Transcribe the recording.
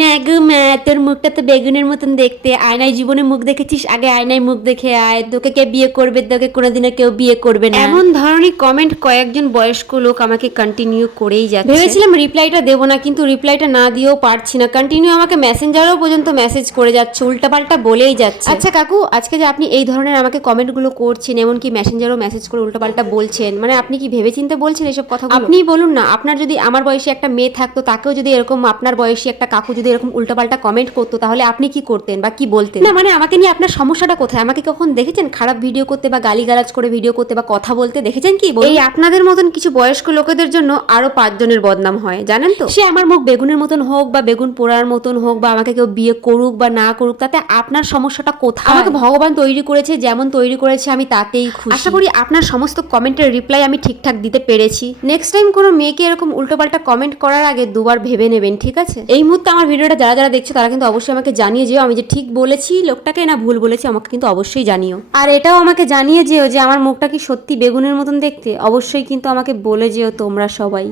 ম্যাগু ম্যা, তোর মুখটা তো বেগুনের মতন দেখতে, আয়নায় জীবনে মুখ দেখেছিস? আগে আয়নায় মুখ দেখে আয়, তোকে কে বিয়ে করবে? তোকে কোনোদিনও কেউ বিয়ে করবে না। এমন ধরনের কমেন্ট কয়েকজন বয়স্ক লোক আমাকে কন্টিনিউ করেই যাচ্ছে। ভেবেছিলাম রিপ্লাইটা দেবো না, কিন্তু রিপ্লাইটা না দিয়েও পারছি না, কন্টিনিউ আমাকে মেসেঞ্জারেও পর্যন্ত মেসেজ করে যাচ্ছে, উল্টাপাল্টা বলেই যাচ্ছে। আচ্ছা কাকু, আজকে যে আপনি এই ধরনের আমাকে কমেন্টগুলো করছেন, এমনকি মেসেঞ্জারও মেসেজ করে উল্টাপাল্টা বলছেন, মানে আপনি কি ভেবেচিন্তে বলছেন এসব কথাগুলো? আপনিই বলুন না, আপনার যদি আমার বয়সী একটা মেয়ে থাকতো, তাকেও যদি এরকম আপনার বয়সী একটা কাকু যদি এরকম উল্টাপাল্টা কমেন্ট করতো, তাহলে আপনি কি করতেন বা কি বলতেন? না মানে আমাকে নিয়ে আপনার সমস্যাটা কোথায়? আমাকে কখন দেখেছেন খারাপ ভিডিও করতে বা গালিগালাজ করে ভিডিও করতে বা কথা বলতে দেখেছেন কি? এই আপনাদের মতন কিছু বয়স্ক লোকেদের জন্য আরো 5 জনের বদনাম হয়, জানেন তো? সে আমার মুখ বেগুনের মতন হোক বা বেগুন পোড়ার মতন হোক, বা আমাকে কেউ বিয়ে করুক বা না করুক, তাতে আপনার সমস্যাটা কোথায়? আমাকে ভগবান তৈরি করেছে, যেমন তৈরি করেছে আমি তাতেই খুশি। আশা করি আপনার সমস্ত কমেন্টের রিপ্লাই আমি ঠিকঠাক দিতে পেরেছি। নেক্সট টাইম কোনো মেয়েকে এরকম উল্টোপাল্টা কমেন্ট করার আগে দুবার ভেবে নেবেন, ঠিক আছে? এই মুহূর্তে আমার ভিডিওটা যারা যারা দেখছো তারা কিন্তু অবশ্যই আমাকে জানিয়ে যেও আমি যে ঠিক বলেছি লোকটাকে না ভুল বলেছি, আমাকে কিন্তু অবশ্যই জানিও। আর এটাও আমাকে জানিয়ে যেও যে আমার মুখটা কি সত্যি বেগুনের মতন দেখতে, অবশ্যই কিন্তু আমাকে বলে যেও তোমরা সবাই।